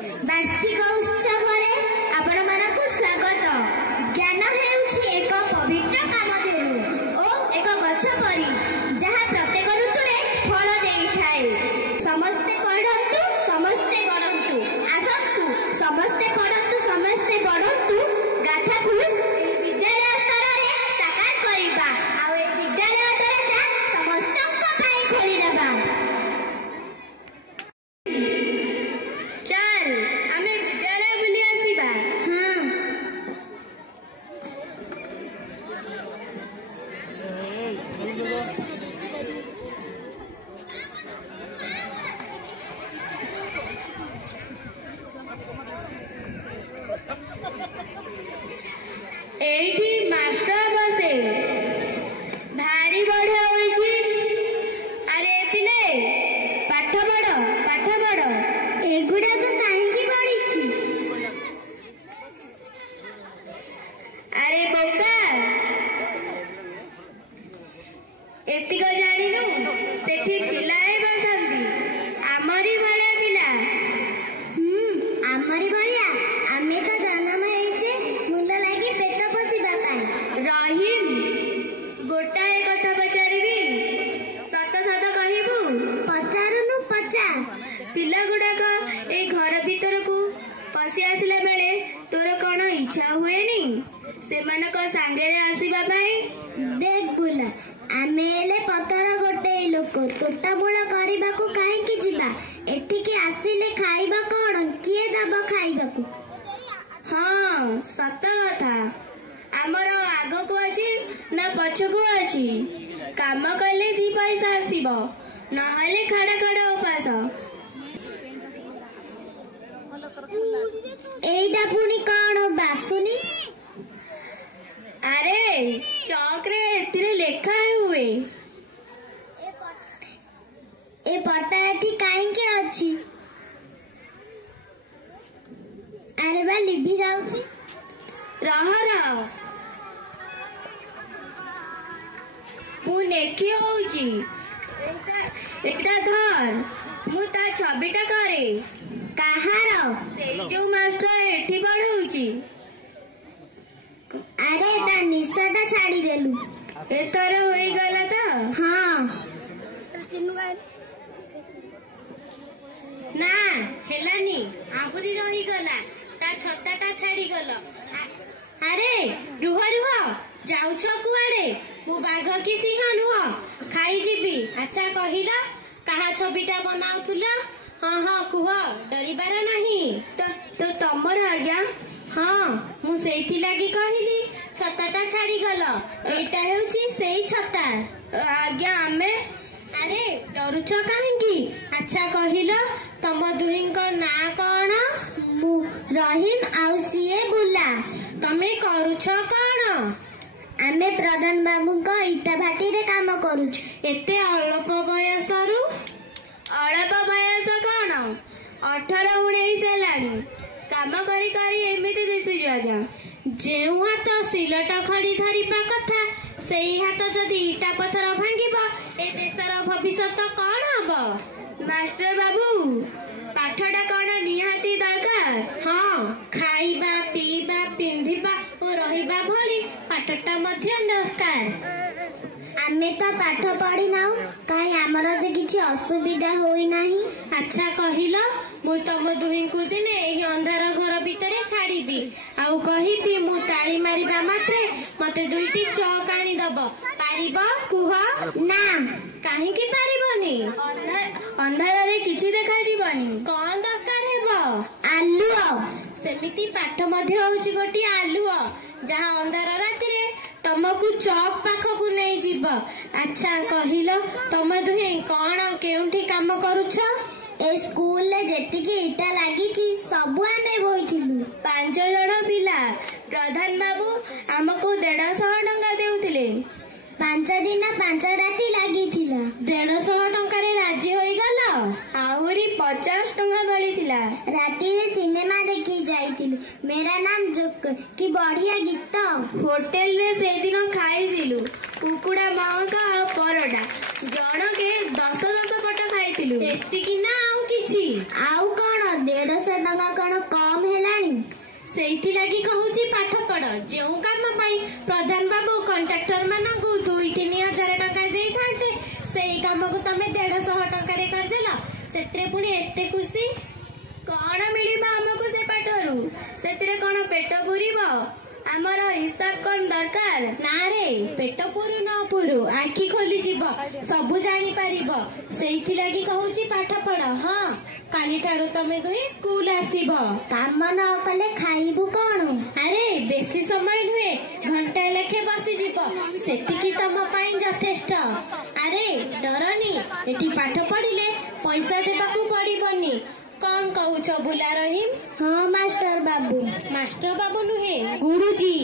वार्षिक उत्सव आपण मानक स्वागत। ज्ञान हेउछि एक पवित्र कामधेनु और एक गछ परी जहा प्रत्येक ऋतु रे फल देई थाए। समस्ते पढ़ंतु समस्ते बढ़ंतु, आसंतु समस्ते पढ़ंतु समस्ते बढ़ंतु, गाथा को विद्यालय स्तर रे साकार करिबा आ ए विद्यालय दरजा समस्तक पई खोली देबा। चल हमें विद्यालय बुली आसीबा। हां एठी मास्टर बसे भारी बढ़िया होइछि। अरे पिले पाठ पढ़ पाठ पढ़। एगुडा को काहे की पढ़िछि? अरे बोका एतिक जानिनु सेठी पिलाए बसंती आमरी भले पिला। आमरी भलिया आमे तो जन्म हेइछे मुला लागी पेट पोसिबा पाई। रहीम गोटाए कथा पचारिबी, सत सत कहिबू। पचारुनु पचार। पिला गुडाक ए घर भीतर को पसी आसिले बेले तोर कोन इच्छा हुएनी सेमानक सांगेरे आसीबा पाई? देख बुला आमे एले पतर गोटे लोक तोटा बुला करबा को काहे की जिबा? एठिके आसिले खाइबा कोन किए दबा खाइबा को? हां सत कथा। आमर आग को अछि ना पछ को अछि? काम कले दी पैसा आसीबो नहले खड़ा खड़ा उपास। एइडा पुनी कोन बासुनी? अरे चौक रे एतिरे लेखा हुए। ए पट्टा एठी काहे के अछि? अरे बा लिभि जाउछि। रह रह पुने की होउछि एकटा धर मु ता छबिटा करे। कहार? सेई जो मास्टर एठी पढ़ौछि। अरे ता निशाटा छाड़ी देलु एतर होई गला त। हां ना हेलानी आहुरी रही गला ता छताटा छाड़ी गल। अरे रुह रुह जाउछ कुआडे? मु बाघ की सिंह नुह खाई जीबी। अच्छा कहिला कहा छबिटा बनाउथुला? हां हां कुह डरिबार नहीं तो तमर आज्ञा। हां मु सेइथि लागी कहिली छताटा छाड़ी गल एटा हेउची सेई छता। आज्ञा आमे। अरे डरुछ काहेकी? अच्छा कहिला तम दुहिंको ना कोन? मु रहीम आउ सीए बुला। तमे करूछ कोन? आमे प्रधान बाबू को इटा भाटी रे काम करूछ। एते अल्प बयसरु? अल्प बयस कोन 18-19 हेलानी। काम करी करी एमिति दिसि आज्ञा। जेउ हाथ सिलट खड़ी धरिबा कथा सेई हाथ जदि इटा पत्थर भांगिबा ए देशर भविष्यत कोन हबो? मास्टर बाबू पाठटा कोन निहाती दरकार? हां खाइबा पीबा पिंधिबा और रहिबा भली पाठटा मध्य दरकार। आमे तो पाठ पढ़ी नाउ काहे हमर से किछि असुविधा होई नाही? अच्छा कहिलो मु तम दुही को दिने एही अंधार घर भितरे छाड़ीबी आउ कहिबी मु ताली मारिबा मात्रे मते दुईटी चौक आनी दबो पारिबो कुह? ना काहे की पारिबोनी? अंधार रे किछि देखा जीवनी। कोन दरकार हेबो? आलुओ। सेमिति पाठ मध्य होउची गोटी आलुओ जहां अंधार राति रे तमकु चौक पाखकु नै जीव। अच्छा कहिलो तम दुही कोन केउठी काम करूछ? ए स्कूल ले जेतिकी इटा लागिची सबु आमे बोइथिलु। 5 जण पिला। प्रधान बाबू हमको 150 टंका देउथिले। 5 दिन 5 राति लागिथिला। 150 टंका रे राजी होई गल? आहुरी 50 टंका बळीथिला। राति रे सिनेमा देखि जाइथिलु मेरा नाम जोकर की बढ़िया गीत। होटल रे से दिन खाइथिलु कुकुड़ा मांस आ परोटा जण के 10 पट खाइथिलु। एतिकी ना आउ किछि? आउ कोन 150 टंका कौन कम हेलानी सेठी लगी कहूची पाठ पढ़ जो काम पाई प्रधान बाबू कंट्राक्टर मानू 2-3 हजार टंका दे थांते सेई काम को तमे 150 टंका रे कर देला सेत्रे पुणी एते खुशी कौन मिलिबा हमको से पाठरू सेतिरे कौन पेट पुरिबो आमर हिसाब कौन दरकार ना रे पेट पुरु न पुरु आखि खोली जीव सबु जानी पारिब सेठी लगी कहूची पाठ पढ़ हाँ काली ठारू तमे दुहे स्कूल आसीब काम न कले खाइबु कौन अरे बेसी समय नुहे घंटा लेखे बसी जीव सेतिकी तम पाई यथेष्ट अरे डरनी एठी पाठ पढ़िले पैसा देबाकू पड़िबनी कौन कहूछ बुला रहीम हाँ मास्टर बाबू नुहे गुरुजी